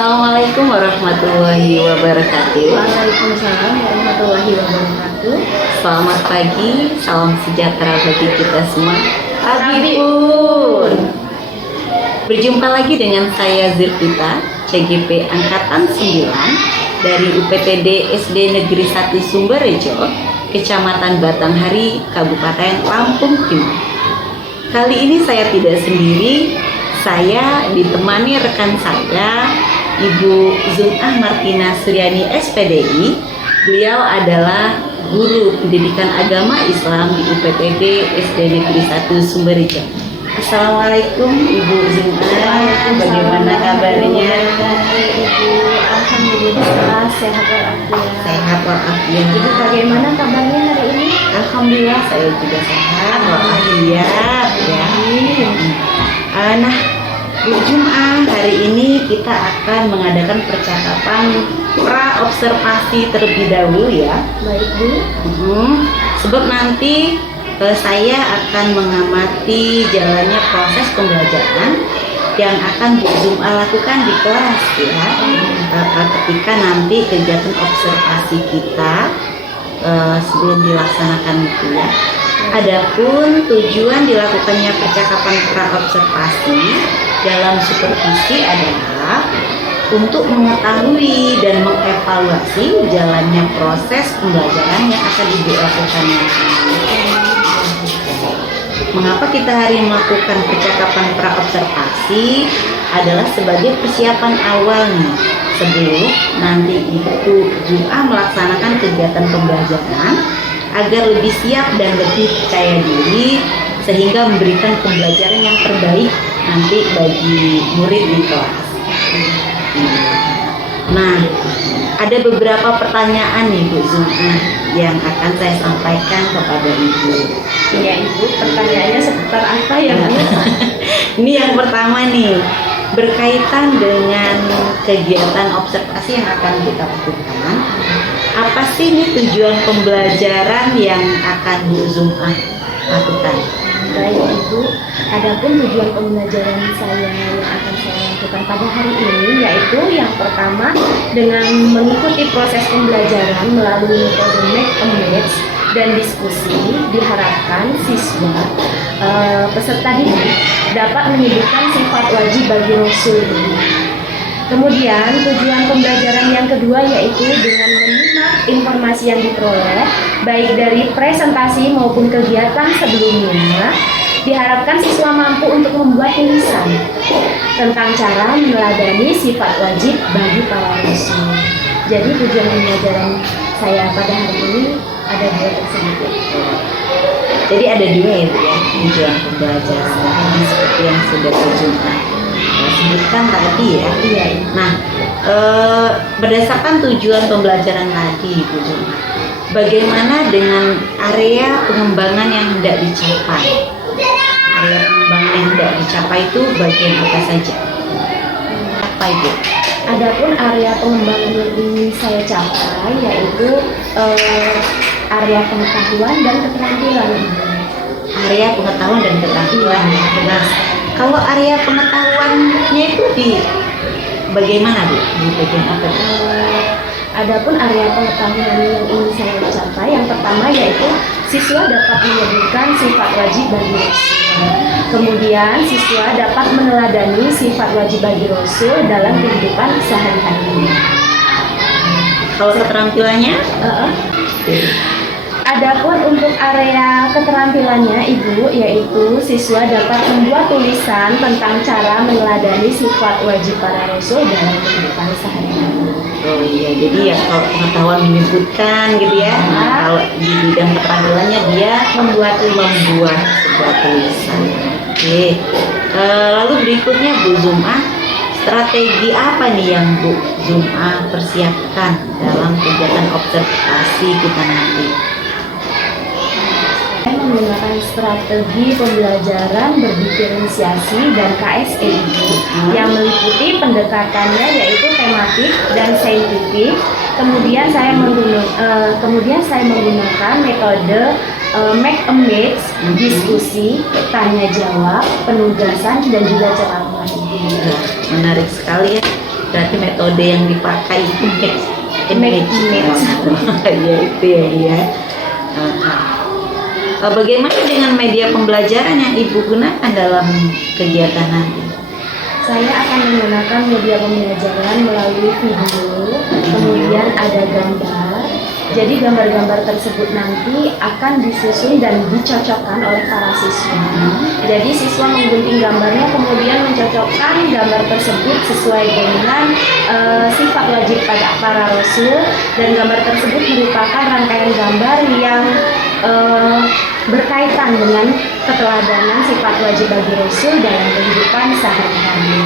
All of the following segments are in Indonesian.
Assalamualaikum warahmatullahi wabarakatuh. Waalaikumsalam warahmatullahi wabarakatuh. Selamat pagi, salam sejahtera bagi kita semua. Habibun. Berjumpa lagi dengan saya Zirpita, CGP Angkatan 9 dari UPTD SD Negeri 1 Sumberrejo, Kecamatan Batanghari, Kabupaten Lampung Timur. Kali ini saya tidak sendiri. Saya ditemani rekan saya, Ibu Zum'ah Martina Suryani SPDI. Beliau adalah guru pendidikan agama Islam di UPTD SD Negeri 1 Sumberrejo. Assalamualaikum Ibu Zum'ah, bagaimana kabarnya? Ibu, alhamdulillah sehat walafiat. Sehat walafiat. Ibu bagaimana kabarnya hari ini? Alhamdulillah saya juga sehat walafiat ya. Nah, Bu Jum'ah, hari ini kita akan mengadakan percakapan pra-observasi terlebih dahulu ya. Baik Bu. Sebab nanti saya akan mengamati jalannya proses pembelajaran yang akan Bu Jum'ah lakukan di kelas ya. Ketika nanti kegiatan observasi kita sebelum dilaksanakan itu ya. Adapun tujuan dilakukannya percakapan pra-observasi dalam supervisi adalah untuk mengetahui dan mengevaluasi jalannya proses pembelajaran yang akan Ibu lakukan nanti. Mengapa kita hari melakukan percakapan pra-observasi adalah sebagai persiapan awal nih sebelum nanti Ibu Jum'ah melaksanakan kegiatan pembelajaran agar lebih siap dan lebih percaya diri sehingga memberikan pembelajaran yang terbaik nanti bagi murid di kelas. Nah, ada beberapa pertanyaan nih Bu Zum'ah yang akan saya sampaikan kepada Ibu. Iya Ibu, pertanyaannya seputar apa ya Bu? Ini yang pertama nih, berkaitan dengan kegiatan observasi yang akan kita lakukan. Apa sih nih tujuan pembelajaran yang akan Bu Zum'ah lakukan? Baik Ibu, adapun tujuan pembelajaran saya yang akan saya lakukan pada hari ini yaitu yang pertama dengan mengikuti proses pembelajaran melalui metode Make a Match dan diskusi, diharapkan siswa peserta didik dapat menyebutkan sifat wajib bagi Rasul ini. Kemudian tujuan pembelajaran yang kedua yaitu dengan menyimak informasi yang diperoleh baik dari presentasi maupun kegiatan sebelumnya, diharapkan siswa mampu untuk membuat tulisan tentang cara meneladani sifat wajib bagi para rasul. Jadi tujuan pembelajaran saya pada hari ini ada dua tersebut. Jadi ada dua ya tujuan pembelajaran tadi seperti yang sudah Bu Jum'ah sebutkan tadi ya. Iya. Nah, berdasarkan tujuan pembelajaran tadi Bu Jum'ah, bagaimana dengan area pengembangan yang hendak dicapai? Area pengembangan yang hendak dicapai itu bagian apa saja? Apa itu? Adapun area pengembangan yang ingin saya capai yaitu area pengetahuan dan keterampilan. Area pengetahuan dan keterampilan. Nah, kalau area pengetahuannya itu di bagaimana Bu? Di bagian apa? Adapun area pengetahuan yang ingin saya capai yang pertama yaitu siswa dapat menyebutkan sifat wajib bagi Rasul. Kemudian siswa dapat meneladani sifat wajib bagi Rasul dalam kehidupan sehari-hari. Kalau keterampilannya? Adapun untuk area keterampilannya Ibu yaitu siswa dapat membuat tulisan tentang cara meneladani sifat wajib para Rasul dalam kehidupan sehari-hari. Oh iya, jadi ya kalau pengetahuan menyebutkan gitu ya. Nah, kalau di bidang keterampilannya dia membuat sebuah tulisan. Oke. Lalu berikutnya Bu Zum'ah, strategi apa nih yang Bu Zum'ah persiapkan dalam kegiatan observasi kita nanti? Saya menggunakan strategi pembelajaran berdiferensiasi dan KSE yang meliputi pendekatannya yaitu tematik dan saintifik. Kemudian saya menggunakan metode Make a Match, diskusi, tanya jawab, penugasan dan juga ceramah. Menarik sekali ya. Berarti metode yang dipakai itu Image. Ya itu ya dia. Bagaimana dengan media pembelajaran yang Ibu gunakan dalam kegiatan nanti? Saya akan menggunakan media pembelajaran melalui video, kemudian ada gambar. Jadi gambar-gambar tersebut nanti akan disusun dan dicocokkan oleh para siswa. Jadi siswa menggunting gambarnya kemudian mencocokkan gambar tersebut sesuai dengan sifat wajib pada para rasul, dan gambar tersebut merupakan rangkaian gambar yang berkaitan dengan keteladanan sifat wajib bagi rasul dalam kehidupan sehari-hari.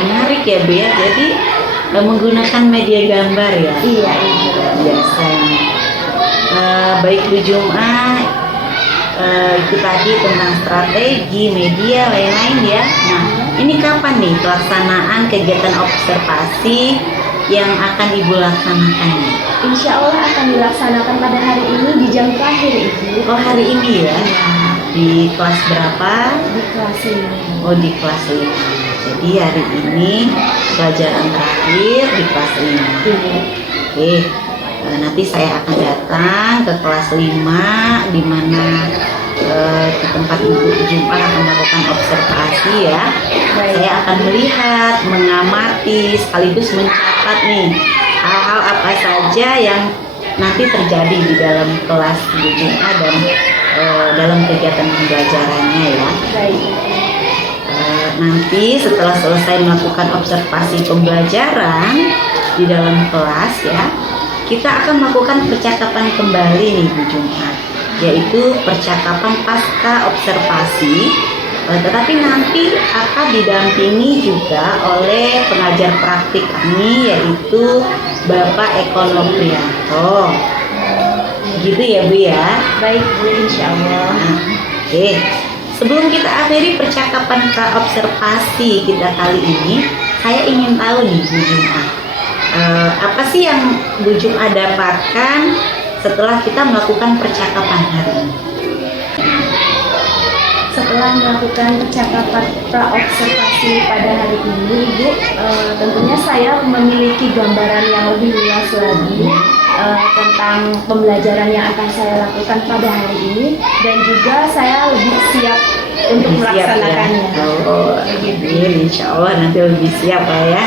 Menarik ya Bu ya. Jadi menggunakan media gambar ya. Iya, Ibu. Biasanya. Baik Bu Jum'ah, itu tadi tentang strategi, media, lain-lain ya. Nah, ini kapan nih pelaksanaan kegiatan observasi yang akan Ibu laksanakan nih? Insya Allah akan dilaksanakan pada hari ini di jam terakhir, Ibu. Oh, hari ini ya? Di kelas berapa? Di kelas ini. Oh, di kelas 5. Jadi hari ini pelajaran terakhir di kelas 5. Oke, nanti saya akan datang ke kelas 5 di mana di tempat Ibu Jum'ah akan melakukan observasi ya. Saya akan melihat, mengamati, sekaligus mencatat nih hal-hal apa saja yang nanti terjadi di dalam kelas Ibu Jum'ah dan dalam kegiatan pembelajarannya ya. Baik. Nanti setelah selesai melakukan observasi pembelajaran di dalam kelas ya, kita akan melakukan percakapan kembali nih Bu Jum'ah, yaitu percakapan pasca observasi, tetapi nanti akan didampingi juga oleh pengajar praktik kami, yaitu Bapak Eko Noprianto. Gitu ya Bu ya. Baik, Bu, insya Allah. Oke. Sebelum kita akhiri percakapan pra-observasi kita kali ini, saya ingin tahu nih Bu Jum'ah, apa sih yang Bu Jum'ah dapatkan setelah kita melakukan percakapan hari ini? Setelah melakukan percakapan pra-observasi pada hari ini, Ibu, tentunya saya memiliki gambaran yang lebih luas lagi tentang pembelajaran yang akan saya lakukan pada hari ini, dan juga saya lebih siap untuk melaksanakannya. Ya? Oh, insya Allah nanti lebih siap lah ya.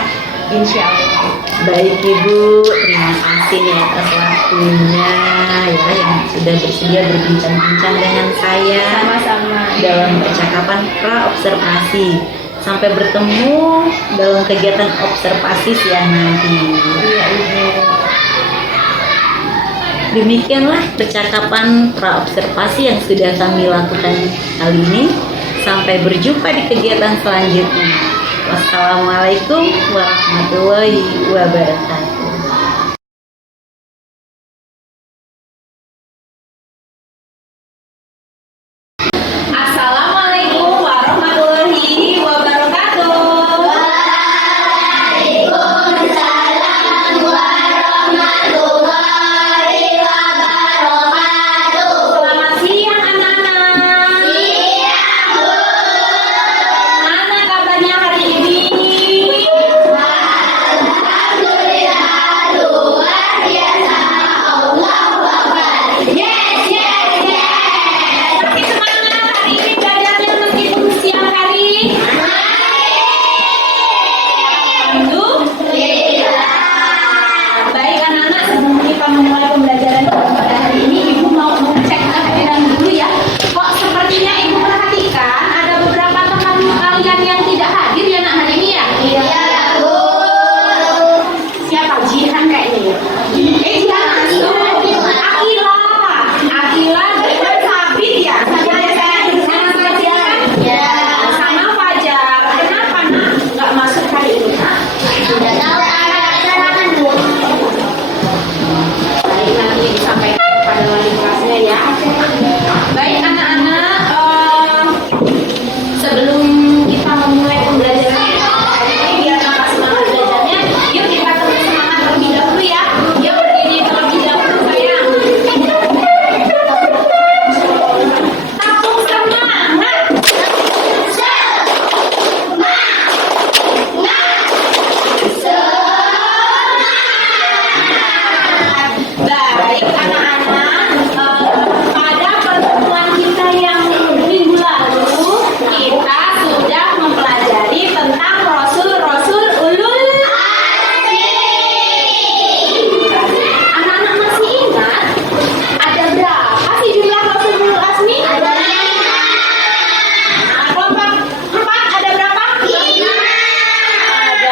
Insya Allah. Baik Ibu, terima kasih nih atas waktunya ya yang sudah bersedia berbincang-bincang dengan saya. Sama-sama. Dalam percakapan pra-observasi. Sampai bertemu dalam kegiatan observasi siang nanti. Iya, Ibu. Demikianlah percakapan pra-observasi yang sudah kami lakukan kali ini. Sampai berjumpa di kegiatan selanjutnya. Wassalamualaikum warahmatullahi wabarakatuh. Assalamualaikum warahmatullahi wabarakatuh. Selamat siang anak-anak. Mana kabarnya hari ini? Alhamdulillah.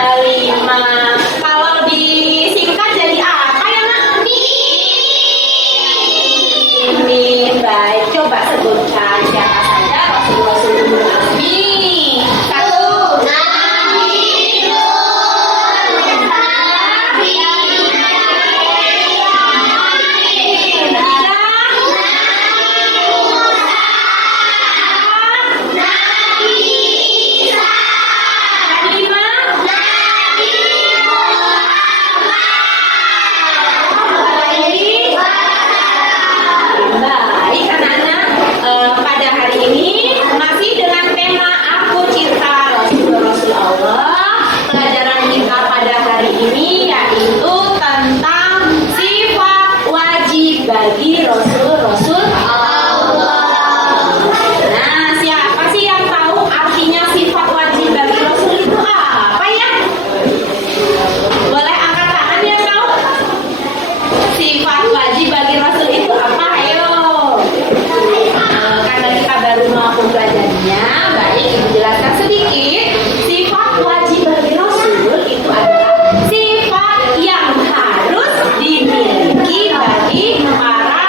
kalimat. Kalau disingkat jadi apa ya, Nak? Mimin. Baik, coba sebutkan siapa saja Rasul-Rasul ulul azmi. Satu. Baik anak-anak, pada hari ini masih dengan tema Aku Cinta Rasul Allah. Pelajaran kita pada hari ini yaitu tentang sifat wajib bagi Rasul Allah. Nah, siapa sih yang tahu artinya sifat wajib bagi Rasul itu apa ya? Boleh angkat tangan yang tahu? Sifat wajib bagi Rasul itu apa? Ayo. Karena kita baru mau belajarnya, baik Ibu jelaskan sedikit. Sifat wajib bagi Rasul itu adalah sifat yang harus dimiliki bagi para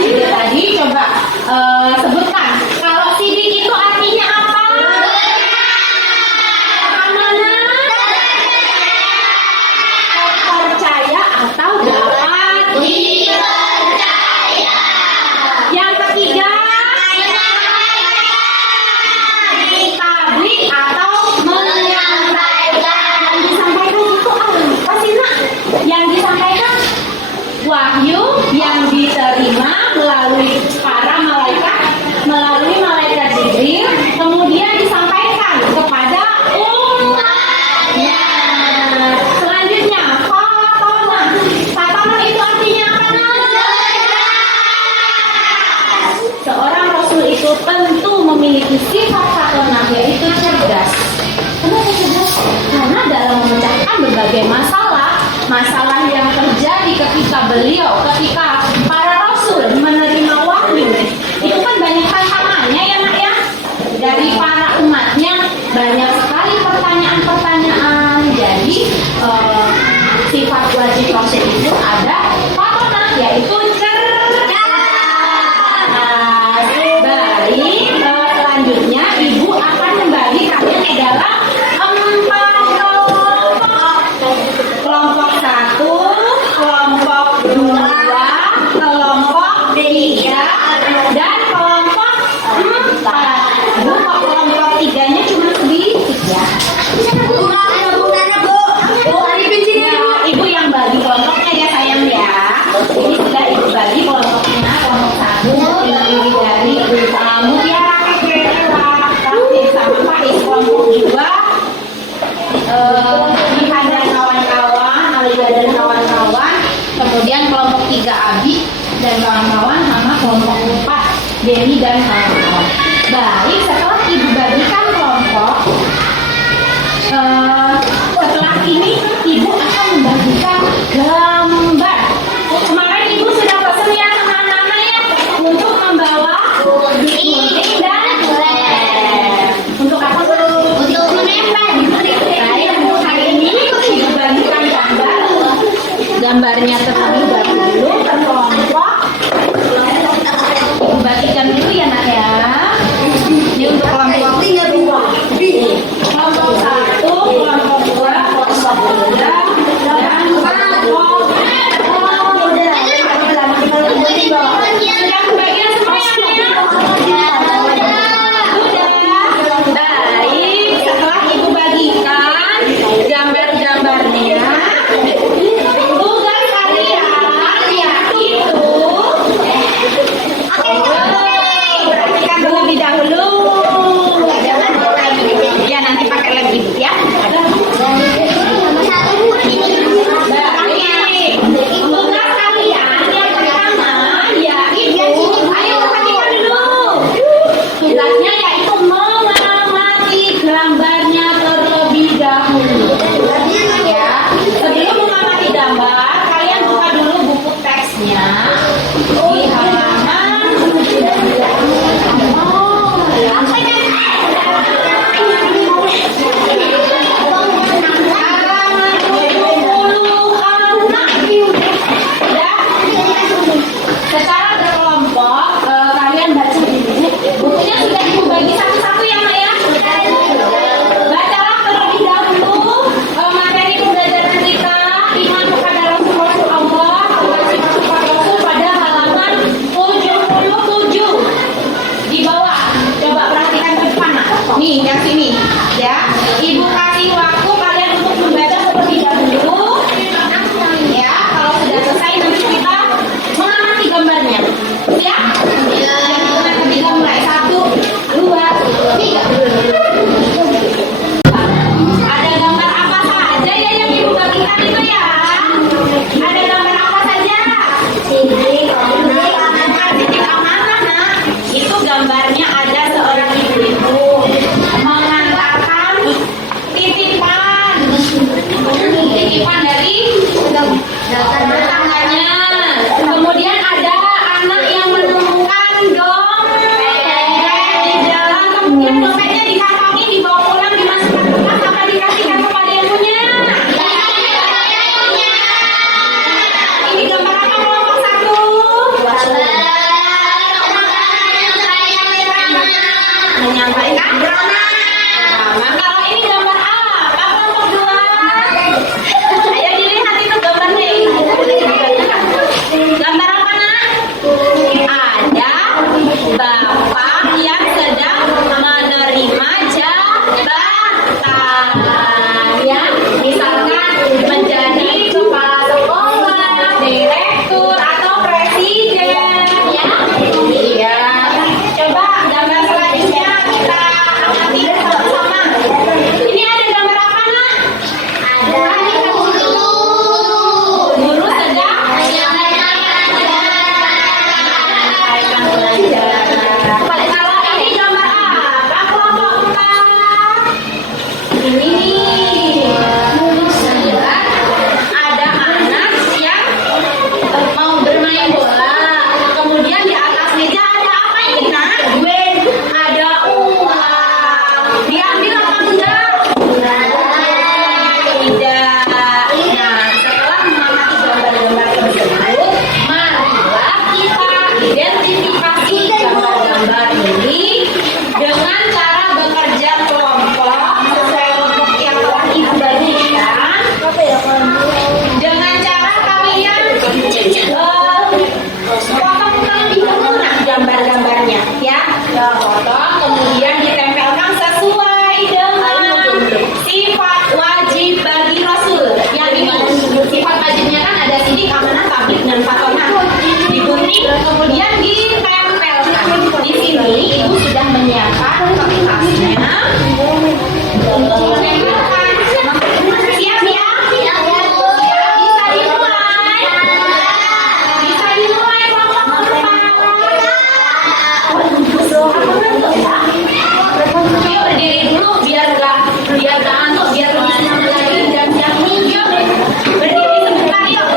Sidik tadi coba sebutkan. Kalau sidik itu artinya apa? Amanah, percaya atau dapat dipercaya. Yang ketiga, tablik atau menyampaikan. Disampaikan itu apa sih, Nak? Yang disampaikan wahyu yang diterima melalui para malaikat, melalui malaikat Jibril, kemudian disampaikan kepada umatnya. Selanjutnya, fatona. Fatona itu artinya apa, Nak? Seorang rasul itu tentu memiliki sifat fatona, yaitu cerdas. Kenapa cerdas? Karena dalam memecahkan berbagai masalah yang terjadi ketika para rasul menerima wahyu, itu kan banyak tantangannya ya, Nak ya. Dari para umatnya banyak sekali pertanyaan-pertanyaan. Jadi sifat wajib rasul itu ada fatona, yaitu cerdas. Baik, selanjutnya ibu akan membagi kalian ke dalam 4 kelompok. Kelompok 1, kelompok 2, kelompok 3, dan kelompok 4. Bu, kok kelompok 3-nya cuma sedikit ya? Ibu yang bagi kelompoknya ya sayang ya. Ini sudah ibu bagi kelompoknya. Kelompok 1 terdiri dari Mutiara, Kekela, Raffi, sama Faiz. Kelompok 2 Jihan dan kawan-kawan, Alida dan kawan-kawan. Kemudian kelompok 3 Abi dan kawan-kawan, sama kelompok 4 Denny dan kawan-kawan. Baik, setelah ibu bagikan kelompok, setelah ini ibu akan membagikan gambar. Kemarin ibu sudah pesan ya sama anak-anak ya untuk membawa gunting dan lem. Untuk apa, Bu? Untuk menempel. Baik, Bu, hari ini ibu bagikan gambar. Gambarnya terlebih dahulu per kelompok. Ibu bagikan dulu ya, Nak ya. Ini menyampaikan drama. Nah, kalau ini gambar apa kelompok 2? Ayo dilihat itu gambarnya. Gambar apa nak? Ada bapak yang sedang menerima jabatan, ya, misalkan menjadi kepala sekolah, direktur atau presiden, ya. Iya. Coba gambar selanjutnya kita amati bersama-sama. Ini ada gambar apa nak? Ada guru. Guru sedang menyampaikan pelajaran. Kalau ini gambar apa kelompok 4? Ini ada anak yang mau bermain bola. Kemudian di atas meja ada apa ini nak? Ada uang. Diambil apa enggak? Tidak. Nah, setelah mengamati gambar-gambar tersebut, marilah kita identifikasi gambar-gambar ini dengan cara bekerja kelompok sesuai kelompok yang telah ibu bagikan. Dengan cara kalian potong terlebih dahulu gambar-gambarnya, ya. Potong, kemudian ditempelkan sesuai dengan sifat wajib bagi Rasul. Yang ini sifat wajibnya kan ada sidik, amanah, tabligh, dan fatonah. Digunting, kemudian ditempelkan. Di sini ibu sudah menyiapkan kertasnya. Ditempelkan. Siap ya? Bisa dimulai. Bisa dimulai kelompok 4. Yuk berdiri dulu biar gak ngantuk, biar lebih semangat lagi dan yang yuk berdiri sebentar yuk.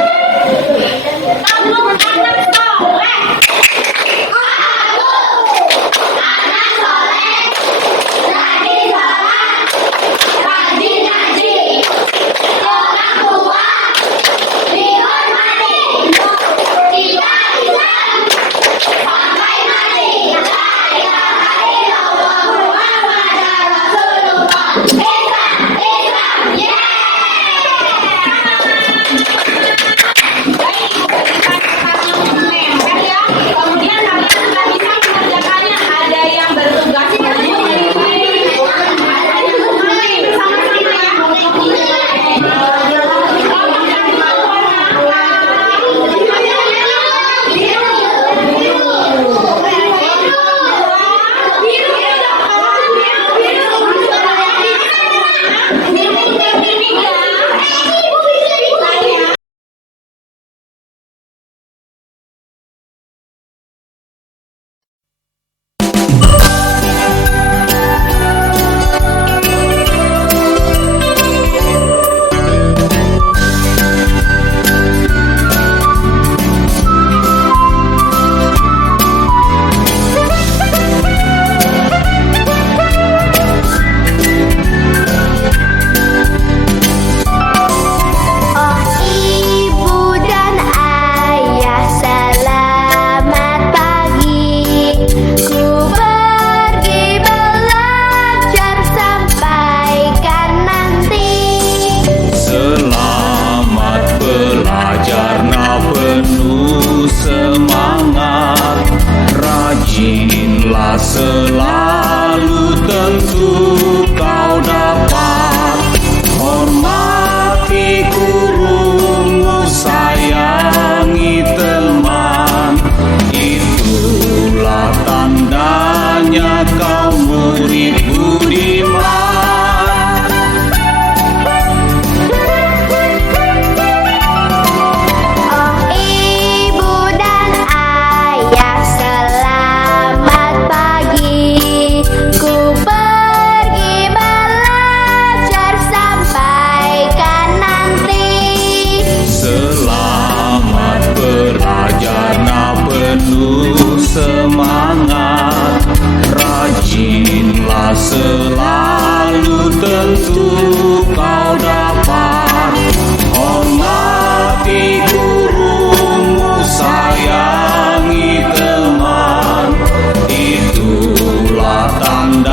Kamu anak soleh. Anak soleh. Rajin sholat. Rajin ngaji. Orang tua dihormati. Kita lisan sampai mati. La ilaha illallah Muhammadar Rasulullah. Islam, yeay. Baik, ibu berikan kertasnya untuk menempel ya. Kemudian kalian sudah bisa mengerjakannya. Ada yang bertugas menulis, ada yang menulis bersama-sama ya. Selalu tentu kau dapat hormati gurumu, sayangi teman. Itulah tandanya kau murid budiman. Oh ibu dan ayah, selamat pagi. Ku pergi belajar sampaikan nanti. Selamat belajar, nah penuh semangat. Rajinlah selalu, tentu kau dapat hormati gurumu, sayangi teman. Itulah tanda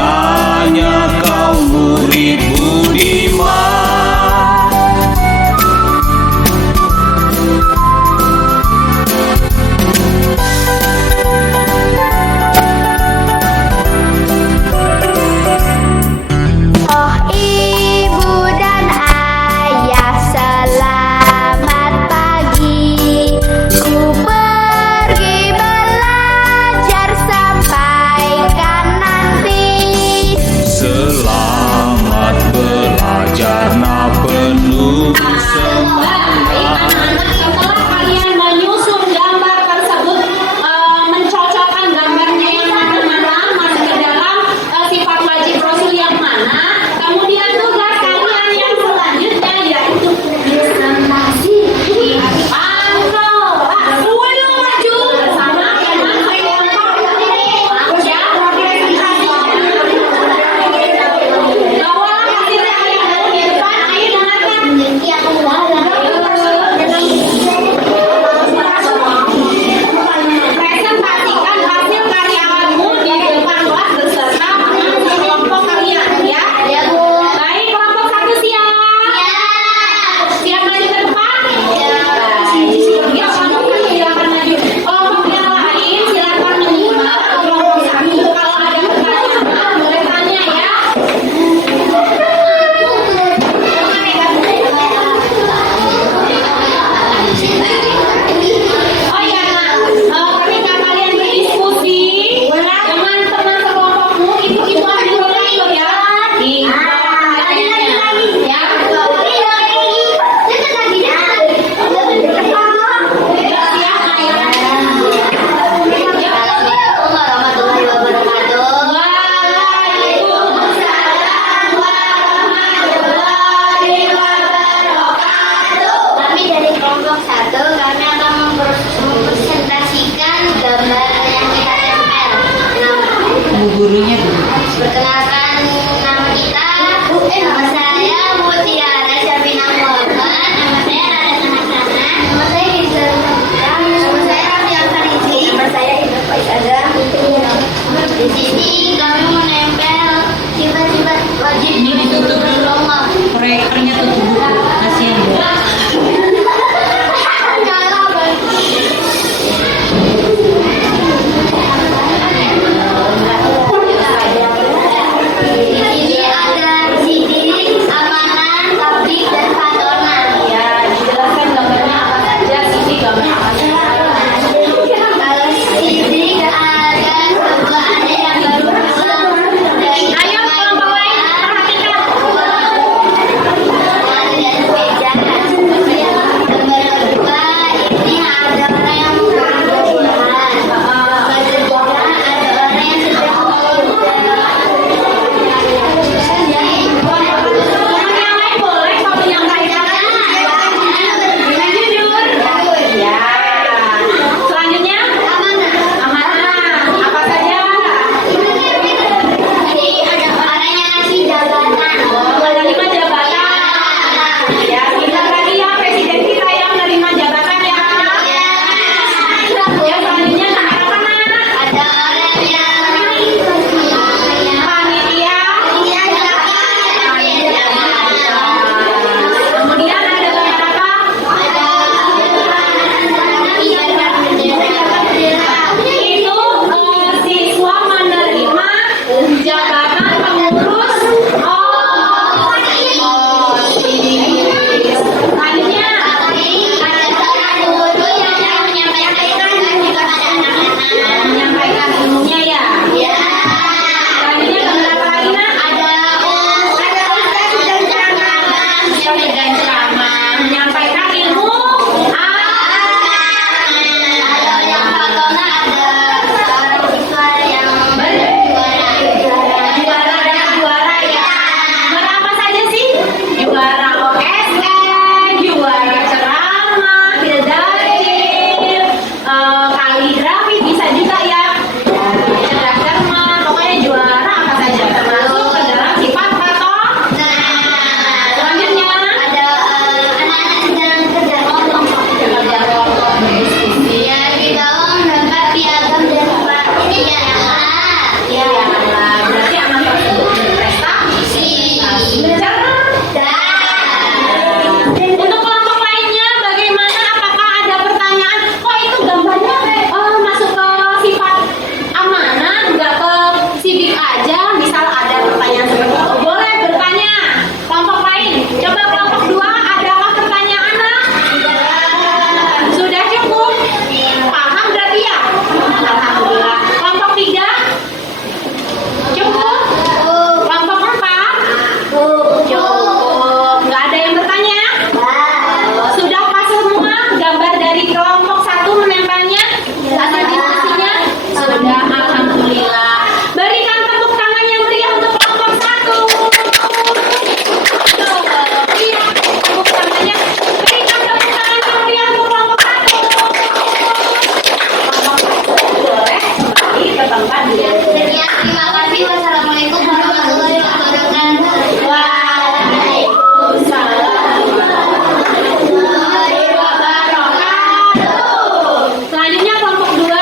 gurunya dulu. Perkenalkan, nama kita, nama saya Mutiara Syafina Muhammad, nama saya Radha Hasanah, nama saya Gisel Sabira, nama saya Raffi Farisi, nama saya Ibnu Faizada. Di sini kami menempel sifat-sifat wajib Ini ditutup dulu. Allah. Proyektornya tutup dulu. Kasihan Bu. Ini ada sidik, amanan, tablik, dan fatona. Ya, dijelaskan gambarnya apa saja, sini gambar apa saja. Kalau sidik ada sebuah ada yang baru pulang dari Ayo kelompok lain, perhatikan. dan sepeda. Gambar kedua ini ada orang yang berbuat. Gambar ketiga ada orang yang sedang Teman yang lain boleh kalau menyampaikan dengan jujur. Ya. Selanjutnya amanah. Apa saja? Ini ada orang yang ngasih jabatan. Ada 5 jabatan. Ya, kita lagi ya presiden kita yang menerima jabatan ya. Ya, selanjutnya apa nak? Ada orang yang Panitia. Kemudian ada gambar apa? Itu siswa menerima jabatan pengurus OSIS. Selanjutnya menyampaikan ilmunya ya. Selanjutnya gambar apa lagi nak? Dan ceramah menyampaikan ilmu juara ya. Juara apa saja sih? Juara OSN, juara ceramah, fildatif, kaligrafi bisa juga ya. Cerdas cermat, pokoknya juara apa saja termasuk ke dalam sifat atau selanjutnya kerja kelompok berdiskusi. Ya, berarti anak tersebut berprestasi. Untuk kelompok lainnya bagaimana? Apakah ada pertanyaan? Kok itu gambarnya masuk ke sifat amanah, nggak ke sidik aja? Misal ada pertanyaan seperti itu, boleh bertanya. Kelompok lain, coba kelompok 2, adakah pertanyaan nak? Sudah cukup? Paham berarti ya? Alhamdulillah. Kelompok 3? Cukup? Kelompok 4? Cukup. Nggak ada yang bertanya? Sudah pas semua gambar dari kelompok 1 menempelnya? Hasil diskusinya? Sudah, alhamdulillah. Berikan tepuk tangan yang meriah untuk kelompok 1. Iya, tepuk tangannya. Berikan tepuk tangan yang meriah untuk kelompok 1. Boleh kembali ke tempat dia. Terima kasih. Wassalamualaikum warahmatullahi wabarakatuh. Waalaikumsalam warahmatullahi wabarakatuh. Selanjutnya kelompok 2.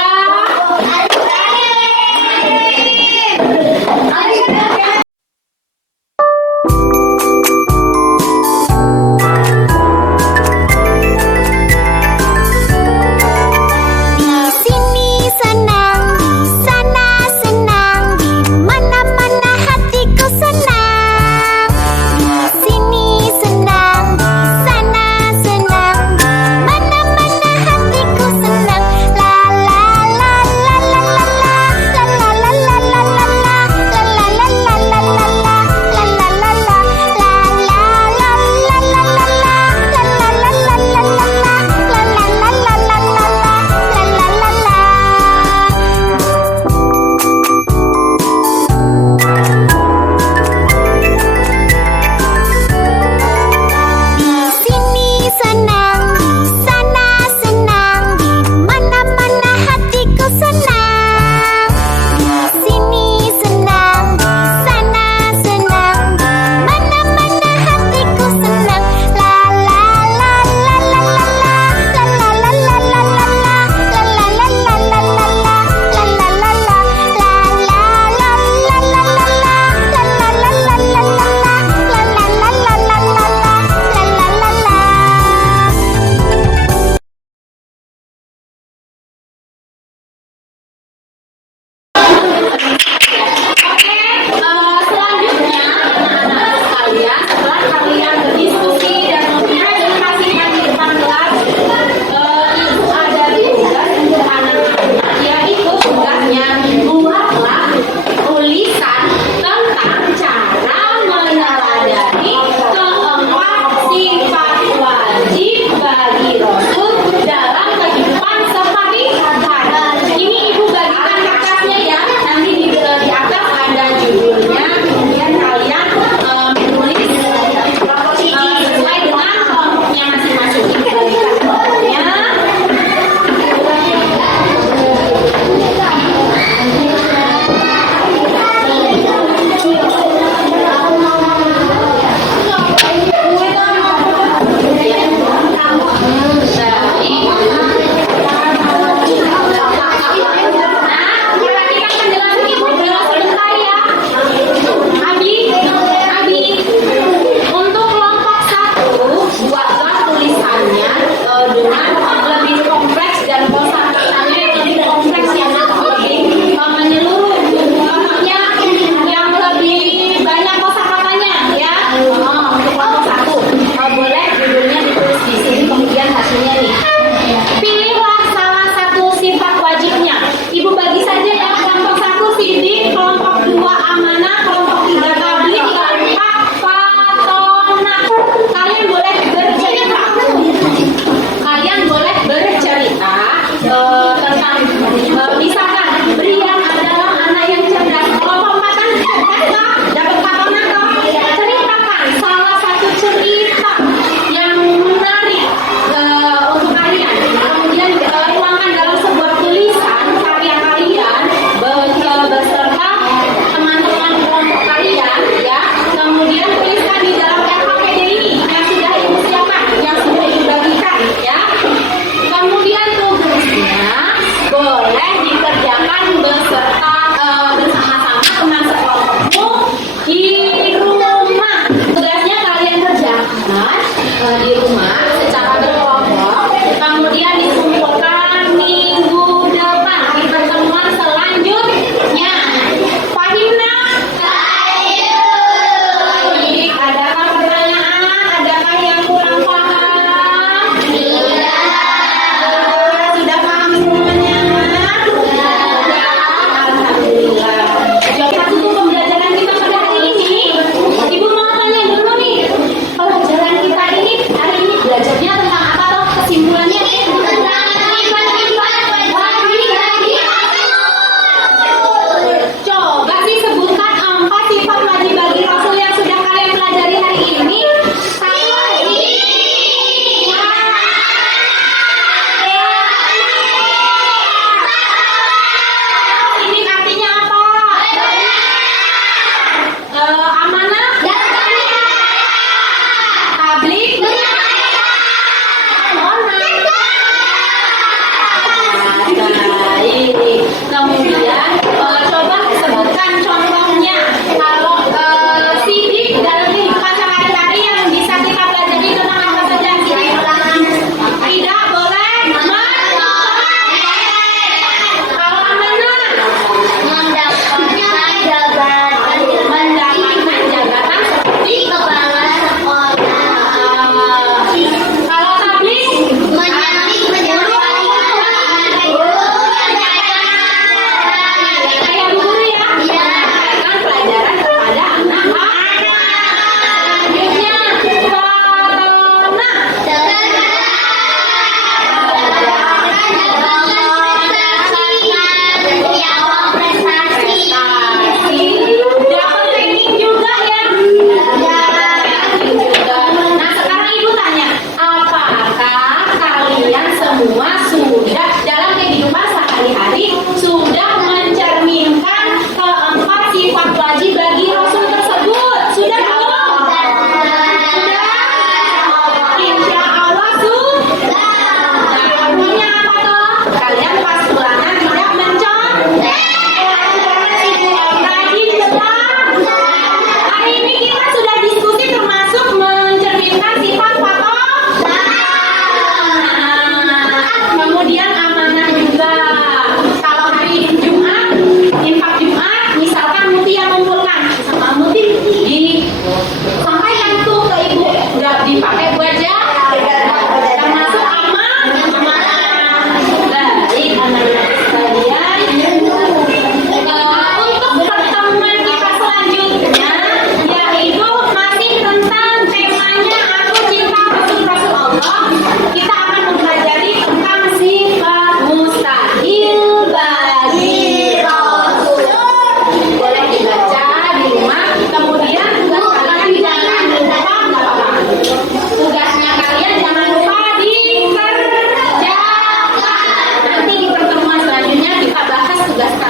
Di sini senang, di sana senang, di mana-mana hatiku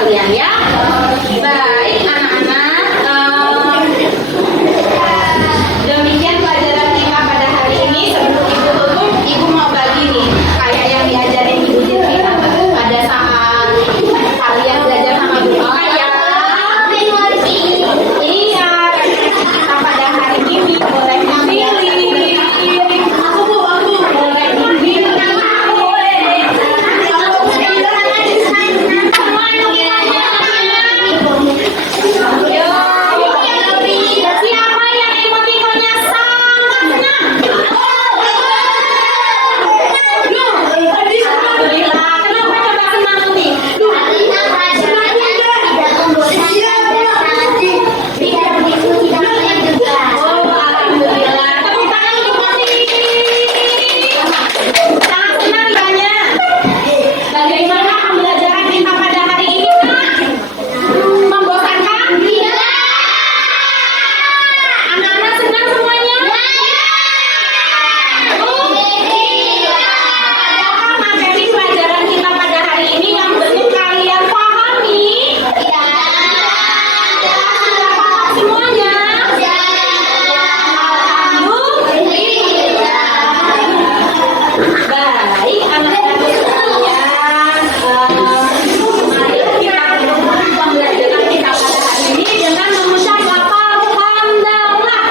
sekalian ya. Baik anak-anak, demikian pelajaran kita pada hari ini. Sebelum Ibu tutup, Ibu mau bagi nih kayak yang diajarin Ibu Zilvita pada saat kalian belajar sama Bu Maya. Iya, kita pada hari ini boleh memilih. Aku boleh memilih. Siapa yang emotikonnya sangat senang? Alhamdulillah. Kenapa coba senang nih? Oh, alhamdulillah. Tepuk tangan untuk Mati. Sangat senang banyak. Bagaimana pembelajaran kita pada hari ini, Nak? Membosankan? Anak-anak senang semuanya? Adakah materi pelajaran kita pada hari ini yang belum kalian pahami? Sudah paham semuanya? Baik, anak-anak sekalian, mari kita menutup pembelajaran kita pada hari ini dengan mengucap lafaz hamdalah.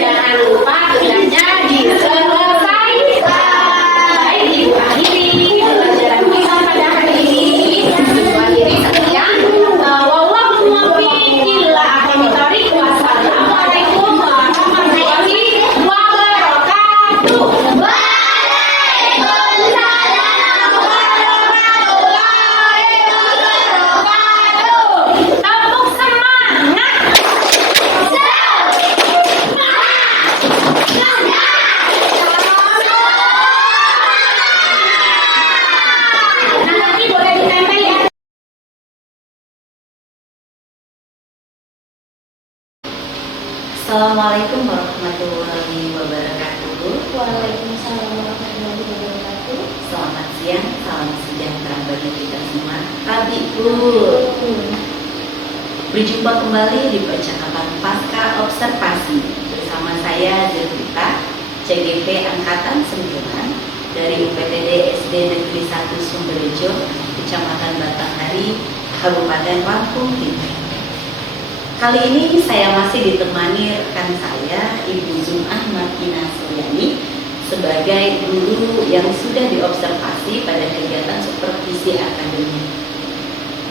Jangan lupa kiranya diselesaikan. Baik, Ibu akhiri pelajaran kita pada hari ini. Ibu akhiri sekian. Wallahu muwaffiq ila aqwamit thoriq. Wassalamualaikum warahmatullahi wabarakatuh. Tepuk semangat. Nah, nanti boleh ditempel ya. Assalamualaikum warahmatullahi wabarakatuh. Waalaikumsalam warahmatullahi wabarakatuh. Selamat siang, salam sejahtera bagi kita semua. Abiku, berjumpa kembali di percakapan pasca observasi bersama saya Zilvita, CGP Angkatan 9 dari UPTD SD Negeri 1 Sumberjo, Kecamatan Batanghari, Kabupaten Lampung Timur. Kali ini saya masih ditemani rekan saya, Ibu Zum'ah Martina Suryani, sebagai guru yang sudah diobservasi pada kegiatan supervisi akademik.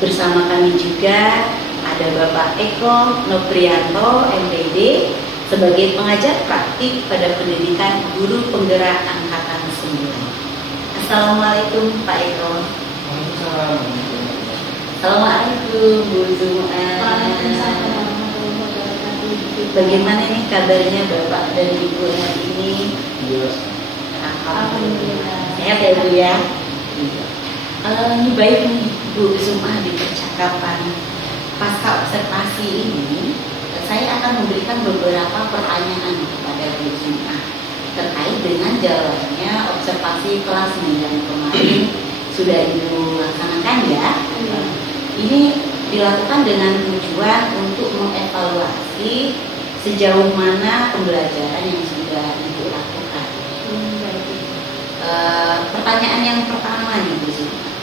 Bersama kami juga ada Bapak Eko Noprianto, MPD, sebagai pengajar praktik pada pendidikan guru penggerak Angkatan 9. Assalamualaikum Pak Eko. Assalamualaikum Bu Zum'ah. Bagaimana nih kabarnya Bapak dan Ibu hari ini? Alhamdulillah. Sehat ya Bu ya? Ini baik nih Bu Zum'ah, di percakapan pasca observasi ini saya akan memberikan beberapa pertanyaan kepada Bu Zum'ah terkait dengan jalannya observasi kelas 9 kemarin sudah Ibu laksanakan ya. Ini dilakukan dengan tujuan untuk mengevaluasi sejauh mana pembelajaran yang sudah Ibu lakukan. Pertanyaan yang pertama nih Bu Zum'ah,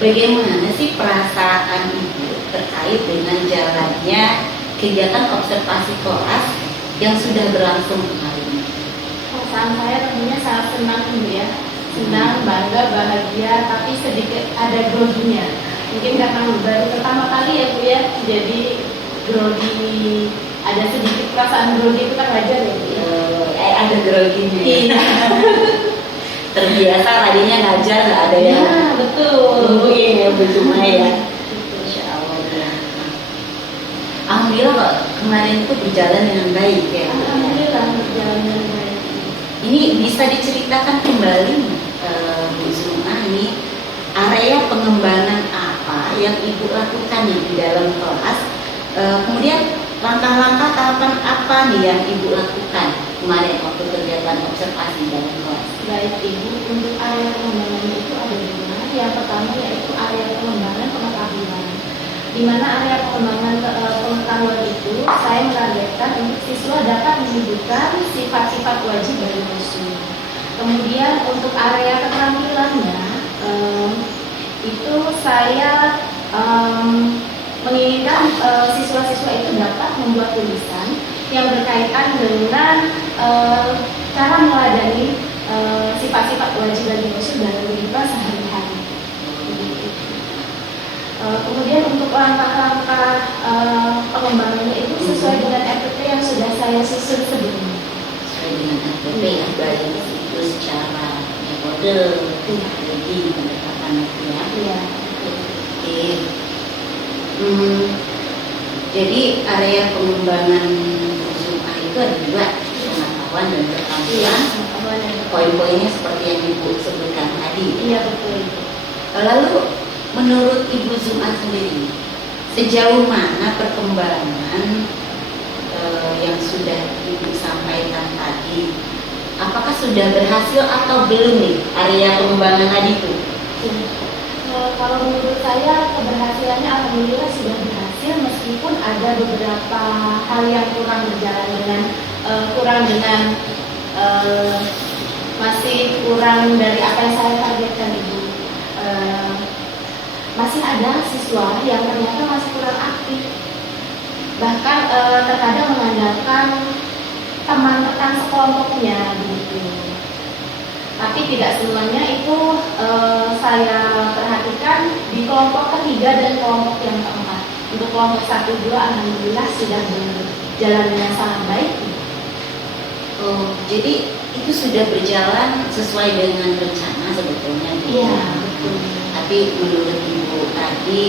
bagaimana sih perasaan Ibu terkait dengan jalannya kegiatan observasi kelas yang sudah berlangsung kemarin ini? Perasaan saya tentunya sangat senang Ibu ya. Senang, bangga, bahagia, tapi sedikit ada groginya. Mungkin karena baru pertama kali ya Bu ya, jadi grogi, ada sedikit perasaan grogi itu kan wajar ya Bu ya. Ada groginya. Iya. Terbiasa tadinya ngajar nggak ada yang Betul. nungguin ya Bu Zum'ah ya. Betul. Insya Allah ya. Alhamdulillah kok kemarin itu berjalan dengan baik ya. Alhamdulillah berjalan dengan baik. Ini bisa diceritakan kembali Bu Zum'ah, ini area pengembangan apa yang Ibu lakukan nih di dalam kelas? Kemudian langkah-langkah tahapan apa nih yang Ibu lakukan kemarin waktu kegiatan observasi dalam kelas? Baik Ibu, untuk area pengembangan itu ada dua. Yang pertama yaitu area pengembangan pengetahuan. Di mana area pengembangan pengetahuan itu saya menargetkan untuk siswa dapat menyebutkan sifat-sifat wajib dari musuh. Kemudian untuk area keterampilannya itu saya menginginkan siswa-siswa itu dapat membuat tulisan yang berkaitan dengan cara meladani sifat-sifat wajib dan musuh dalam kehidupan sehari-hari. Kemudian untuk langkah-langkah pengembangannya itu sesuai dengan RPP yang sudah saya susun sebelumnya. Sesuai dengan RPP ya, baik itu secara metode, strategi, pendekatan itu ya. Iya. Oke. Jadi area pengembangan Zoom-A itu ada dua, pengetahuan dan keterampilan. Poin-poinnya seperti yang Ibu sebutkan tadi. Iya betul. Lalu menurut Ibu Zoom-A sendiri, sejauh mana perkembangan yang sudah Ibu sampaikan tadi? Apakah sudah berhasil atau belum nih area pengembangan tadi itu? Kalau menurut saya keberhasilannya alhamdulillah sudah berhasil, meskipun ada beberapa hal yang kurang berjalan dengan masih kurang dari apa yang saya targetkan Ibu. Masih ada siswa yang ternyata masih kurang aktif, bahkan terkadang mengandalkan teman rekan sekelompoknya begitu. Tapi tidak semuanya itu saya perhatikan di kelompok ketiga dan kelompok yang keempat. Untuk kelompok 1-2 alhamdulillah sudah berjalan dengan sangat baik. Oh, jadi itu sudah berjalan sesuai dengan rencana sebetulnya. Iya, betul. Tapi menurut Ibu tadi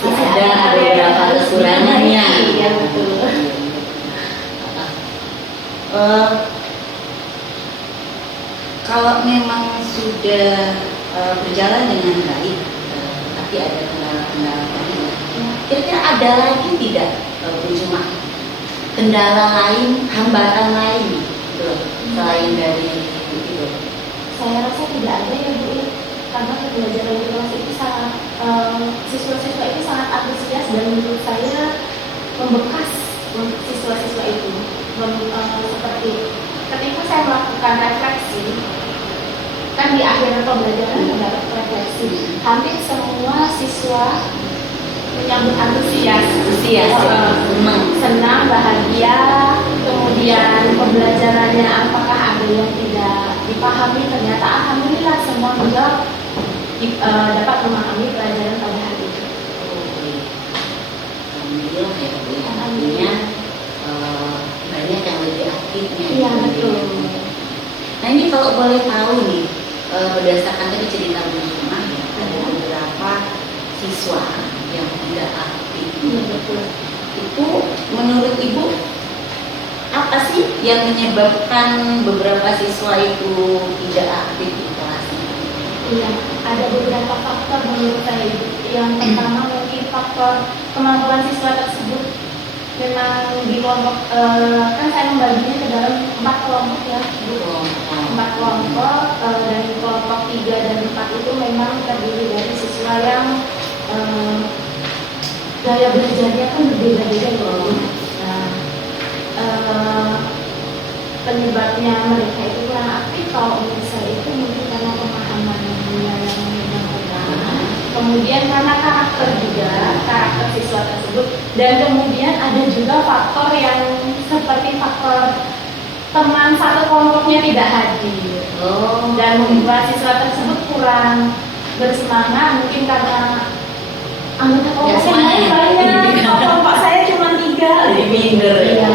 Masih ada ada beberapa harus kekurangannya. diperbaiki, ya, betul. Kalau memang sudah berjalan dengan baik, tapi ada kendala-kendala tadi, kira-kira ada lagi tidak cuma kendala lain, hambatan lain, gitu, selain dari itu? Saya rasa tidak ada ya Bu, karena pembelajaran di kelas itu sangat siswa-siswa itu sangat antusias dan menurut saya membekas untuk siswa-siswa itu. Seperti ketika saya melakukan refleksi, kan di akhir pembelajaran mendapat refleksi, hampir semua siswa menyambut antusias, senang, bahagia. Kemudian pembelajarannya apakah ada yang tidak dipahami, ternyata alhamdulillah semua juga dapat memahami pelajaran pada hari itu. Alhamdulillah ya Bu, artinya banyak yang lebih aktifnya. Iya betul. Nah ini kalau boleh tahu nih, berdasarkan tadi cerita Bu Zoom-A ya, ada beberapa siswa yang tidak aktif. Iya betul. Itu menurut Ibu apa sih yang menyebabkan beberapa siswa itu tidak aktif di kelas? Iya, ada beberapa faktor menurut saya. Yang pertama mungkin faktor kemampuan siswa tersebut. Memang di kelompok, kan saya membaginya ke dalam 4 kelompok ya, Bu. 4 kelompok, dan kelompok 3 dan 4 itu memang terdiri dari siswa yang gaya belajarnya kan berbeda-beda ya. Nah, penyebabnya mereka itu kurang aktif kalau menurut saya itu mungkin karena pemahamannya yang kurang. Kemudian karena karakter siswa tersebut, dan kemudian ada juga faktor yang seperti faktor teman satu kelompoknya tidak hadir, dan membuat siswa tersebut kurang bersemangat, mungkin karena anggota kelompoknya banyak, kelompok saya cuma 3, jadi minder ya. Iya,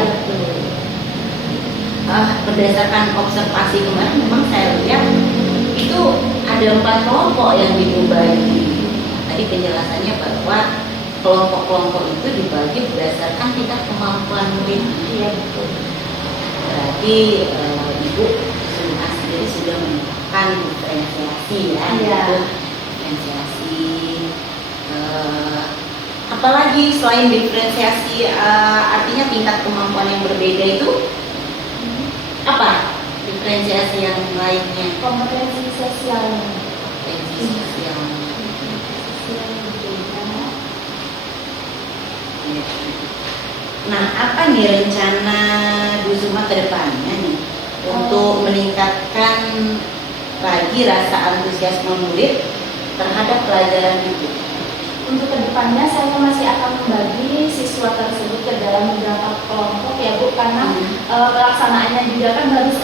Berdasarkan observasi kemarin memang saya lihat itu ada 4 kelompok yang dibagi. Tadi penjelasannya bahwa kelompok-kelompok itu dibagi berdasarkan tingkat kemampuan murid. Iya betul. Berarti Ibu Zoom-A sendiri sudah menetapkan diferensiasi ya. Iya. Diferensiasi. Apalagi selain diferensiasi, artinya tingkat kemampuan yang berbeda itu Apa diferensiasi yang lainnya? Kompetensi sosial. Kompetensi sosial. Iya. Nah, apa nih rencana Bu Zuma ke depannya nih untuk meningkatkan lagi rasa antusiasme murid terhadap pelajaran itu? Untuk kedepannya saya masih akan membagi siswa tersebut ke dalam beberapa kelompok ya Bu, karena pelaksanaannya juga kan baru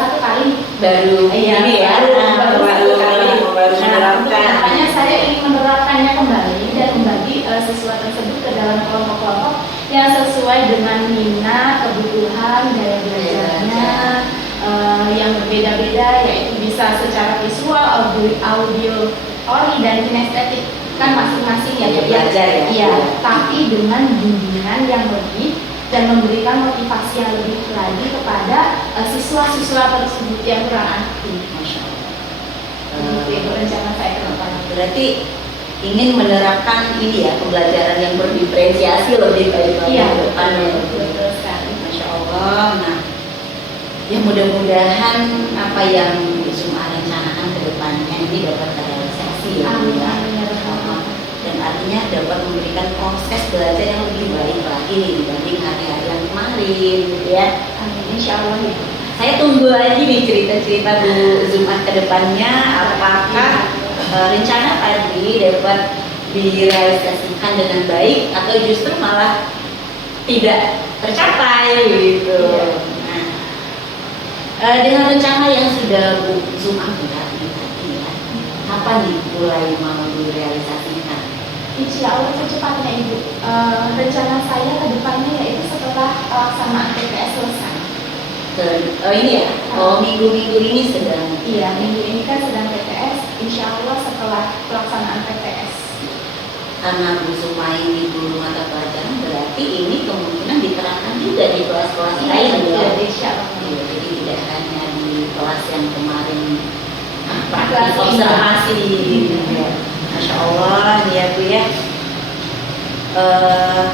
satu kali. Baru Iya, ini ya, baru satu kali. baru Nah, untuk menerapkan. kedepannya saya ingin menerapkannya kembali dan membagi siswa tersebut ke dalam kelompok-kelompok yang sesuai dengan minat, kebutuhan, gaya belajarnya yang berbeda-beda, yaitu bisa secara visual, audio, dan kinestetik kan masing-masing ya Bu, belajar ya. Iya, tapi dengan bimbingan yang lebih dan memberikan motivasi yang lebih lagi kepada siswa-siswa tersebut yang kurang aktif. Masya Allah. Itu rencana saya ke depan. Berarti ingin menerapkan ini ya, pembelajaran yang berdiferensiasi lebih baik lagi Iya, ke depan ya. betul sekali. Masya Allah. Nah, ya mudah-mudahan apa yang Bu Zuma rencanakan ke depannya ini dapat terrealisasi ya. Bu, ya. Amin. Dan artinya dapat memberikan proses belajar yang lebih baik lagi dibanding hari-hari yang kemarin gitu ya. Amin, insya Allah ya. Saya tunggu lagi nih cerita-cerita Bu Zuma ke depannya, apakah rencana tadi dapat direalisasikan dengan baik atau justru malah tidak tercapai gitu. Nah, dengan rencana yang sudah Bu Zuma buat tadi ya, kapan nih mulai mau direalisasikan? Insya Allah secepatnya Ibu. Rencana saya ke depannya yaitu setelah pelaksanaan TPS selesai. Ini ya, minggu-minggu ini sedang. Iya, minggu ini kan sedang TPS. Insya Allah setelah pelaksanaan TPS. Karena Bu Zuma ini guru mata pelajaran, berarti ini kemungkinan diterapkan juga di kelas-kelas lain ya. Insya Allah. Iya, jadi tidak hanya di kelas yang kemarin praktik observasi. Ya. Masya Allah, ya Bu ya.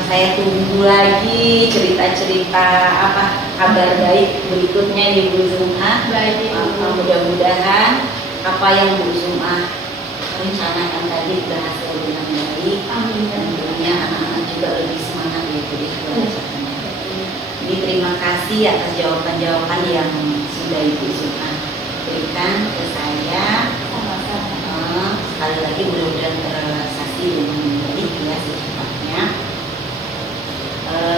Saya tunggu lagi cerita-cerita apa kabar baik berikutnya di Bu Zuma. Baik, Mudah-mudahan apa yang Bu Zuma rencanakan tadi berhasil dengan baik. Amin. Dan tentunya anak-anak juga lebih semangat ya Bu di belajarnya. Jadi terima kasih atas jawaban-jawaban yang sudah Ibu Zuma berikan ke saya. Sekali lagi mudah-mudahan terrealisasi dengan baik ya secepatnya.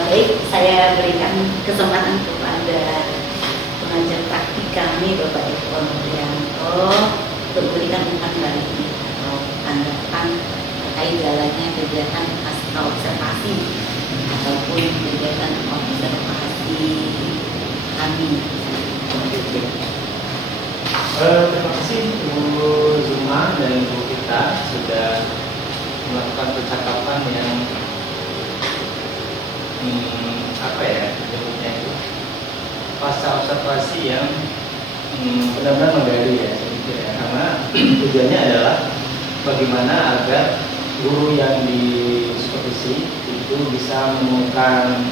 Baik, saya berikan kesempatan kepada pengajar praktik kami Bapak Eko Nuryanto untuk memberikan umpan balik atau tanggapan terkait jalannya kegiatan pasca observasi ataupun kegiatan observasi kami. Terima kasih Bu Zuma dan Ibu kita sudah melakukan percakapan yang apa ya sebutnya itu pasca observasi yang benar-benar menggali ya saya pikir ya, karena tujuannya adalah bagaimana agar guru yang disupervisi itu bisa menemukan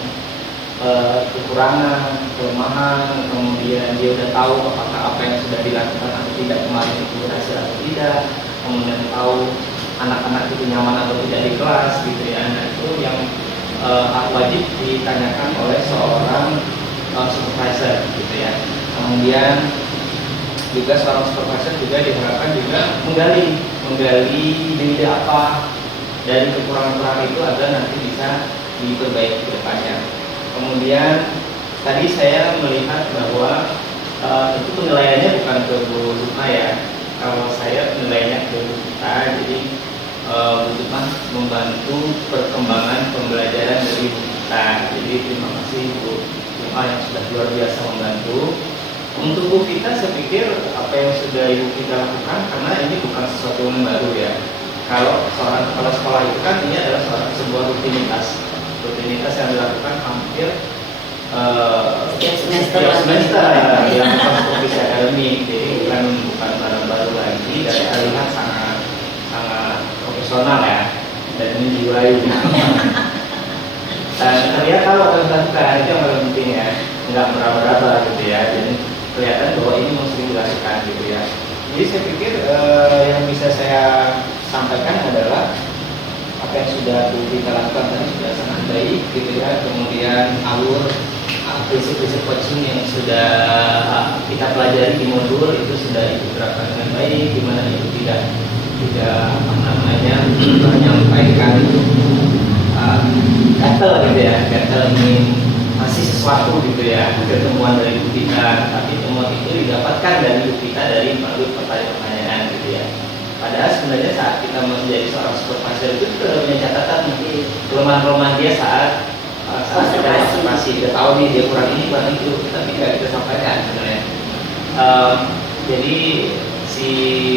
kekurangan, kelemahan, kemudian dia udah tahu apakah apa yang sudah dilakukan atau tidak kemarin itu berhasil atau tidak, kemudian tahu anak-anak itu nyaman atau tidak di kelas gitu ya. Nah itu yang wajib ditanyakan oleh seorang supervisor gitu ya. Kemudian juga seorang supervisor juga diharapkan juga menggali diri apa dari kekurangan-kekurangan itu agar nanti bisa diperbaiki ke depannya. Kemudian tadi saya melihat bahwa itu penilaiannya bukan ke Bu Zuma ya. Kalau saya penilaiannya ke kita, jadi Bu Zuma membantu perkembangan pembelajaran dari kita. Jadi terima kasih Bu Zuma yang sudah luar biasa membantu. Untuk Bu Vita saya pikir apa yang sudah Ibu Vita lakukan, karena ini bukan sesuatu yang baru ya. Kalau seorang kepala sekolah itu kan ini adalah sebuah rutinitas yang dilakukan hampir Setiap semester yang kompetisi akademik, jadi bukan barang baru lagi dan terlihat sangat profesional ya dan menjiwai dan terlihat kalau lakukan itu yang paling penting ya. nggak meraba-raba gitu ya. Jadi kelihatan bahwa ini memang sering dilakukan gitu ya. Jadi saya pikir yang bisa saya sampaikan adalah apa yang sudah kita lakukan tadi sudah sangat baik gitu ya. Kemudian alur prinsip-prinsip coaching yang sudah kita pelajari di modul itu sudah diterapkan dengan baik, di mana itu tidak apa namanya menyampaikan gatel gitu ya, gatel ingin masih sesuatu gitu ya, ketemuan dari ibu kita, tapi temuan itu didapatkan dari ibu kita dari melalui pertanyaan-pertanyaan gitu ya. Padahal sebenarnya saat kita menjadi seorang supervisor itu kita sudah punya catatan kelemahan-kelemahan dia saat kita observasi, kita tahu nih dia kurang ini kurang itu, tapi nggak kita sampaikan sebenarnya. Jadi si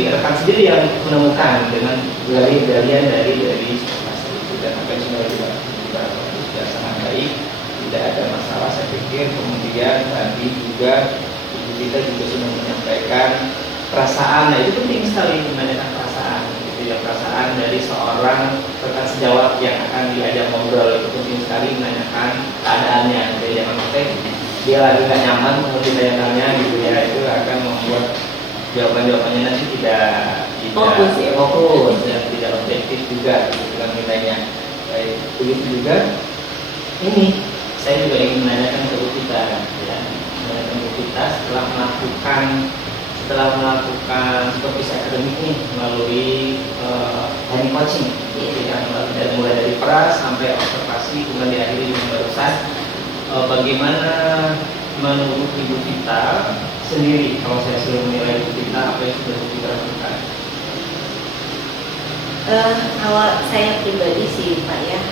rekan sendiri yang menemukan dengan galian dari supervisor itu, dan apa yang sudah dilakukan itu sudah sangat baik, tidak ada masalah saya pikir. Kemudian tadi juga ibu kita juga sudah menyampaikan perasaan, nah itu penting sekali menanyakan perasaan gitu ya, perasaan dari seorang rekan sejawat yang akan diajak ngobrol itu penting sekali menanyakan keadaannya. Jadi jangan sampai dia lagi nggak nyaman kemudian tanya-tanya gitu ya, itu akan membuat jawabannya nanti tidak fokus dan tidak objektif juga gitu dengan nilainya. Baik, begitu juga ini saya juga ingin menanyakan ke ibu kita ya, menanyakan ibu kita setelah melakukan supervisi akademik nih melalui training coaching ya, mulai dari pras sampai observasi kemudian diakhiri dengan barusan, bagaimana menurut ibu kita sendiri kalau saya suruh menilai ibu kita apa yang sudah ibu kita lakukan? Kalau saya pribadi sih Pak ya,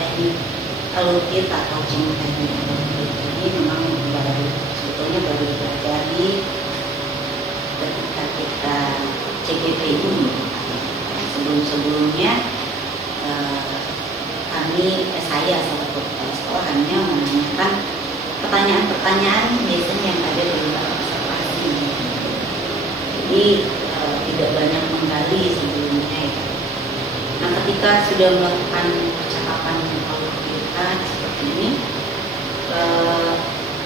teknik kalau kita coaching teknik ini memang sebetulnya baru dipelajari ketika kita CGP ini. Sebelum-sebelumnya saya selaku kepala sekolah hanya menanyakan pertanyaan-pertanyaan biasanya yang ada di dalam observasi. Jadi tidak banyak menggali sebelumnya ya. Nah ketika sudah melakukan percakapan kita seperti ini,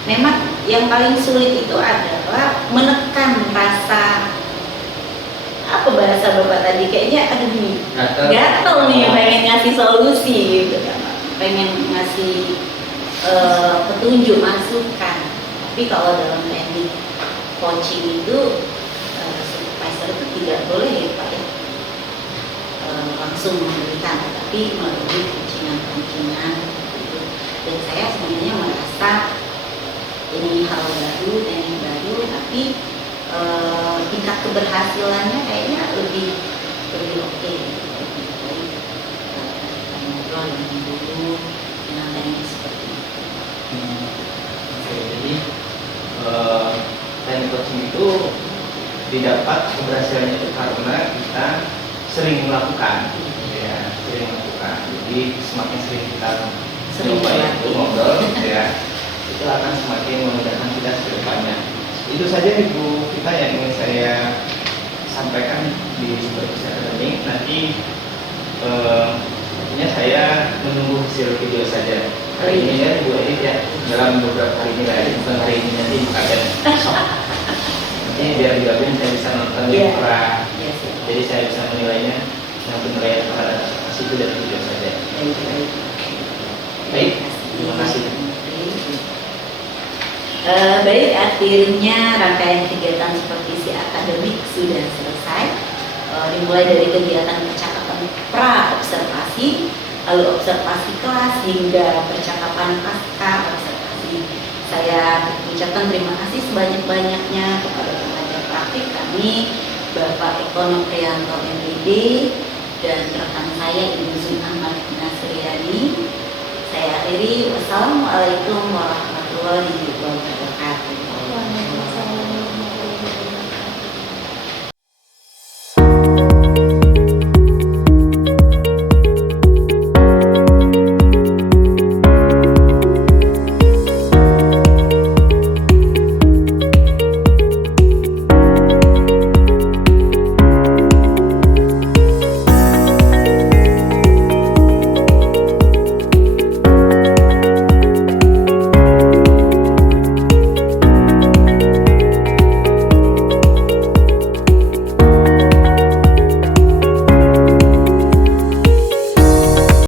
memang yang paling sulit itu adalah menekan rasa apa bahasa Bapak tadi, kayaknya aduh nih gatel nih pengen ngasih solusi gitu kan, pengen ngasih petunjuk masukan. Tapi kalau dalam teknik coaching itu supervisor itu tidak boleh ya Pak ya langsung memberikan, tapi melalui coachingan gitu. Dan saya sebenarnya merasa ini hal baru, teknik baru, tapi tingkat keberhasilannya kayaknya lebih oke dari ngobrol yang dulu dengan teknik seperti ini. Jadi teknik coaching itu didapat keberhasilannya itu karena kita sering melakukan, ya, sering melakukan. Jadi semakin sering kita coba itu ngobrol, ya, itu akan semakin memudahkan kita ke depannya. Itu saja ibu kita yang ingin saya sampaikan di supervisi akademik. Nanti tentunya saya menunggu hasil video saja. Hari ini ya ibu edit ya, dalam beberapa hari ini lagi, bukan hari ini, nanti ada besok. Nanti biar digabung saya bisa nonton di Pra. Jadi saya bisa menilainya, yang penilaian terhadap itu dari video saja. Baik, terima kasih. Baik, akhirnya rangkaian kegiatan supervisi akademik sudah selesai. Dimulai dari kegiatan percakapan pra observasi, lalu observasi kelas hingga percakapan pasca observasi. Saya ucapkan terima kasih sebanyak-banyaknya kepada pengajar praktik kami, Bapak Eko Noprianto MPD, dan rekan saya Ibu Zun Ahmad Nasriani. Saya akhiri, wassalamualaikum warahmatullahi wabarakatuh.